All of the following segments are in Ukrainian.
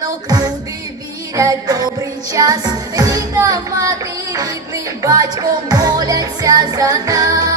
ранок люди вірять добрий час, рідна мати, рідний батько моляться за нас.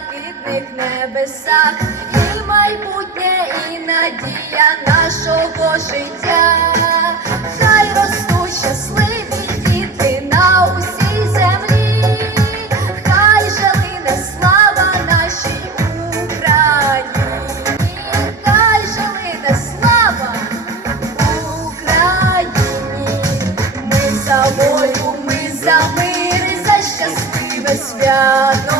блакитних небесах, і майбутнє, і надія нашого життя, хай ростуть щасливі діти на усій землі, хай жалине слава нашій Україні, хай жалине слава Україні, ми за волю, ми за мир, за щасливе свято.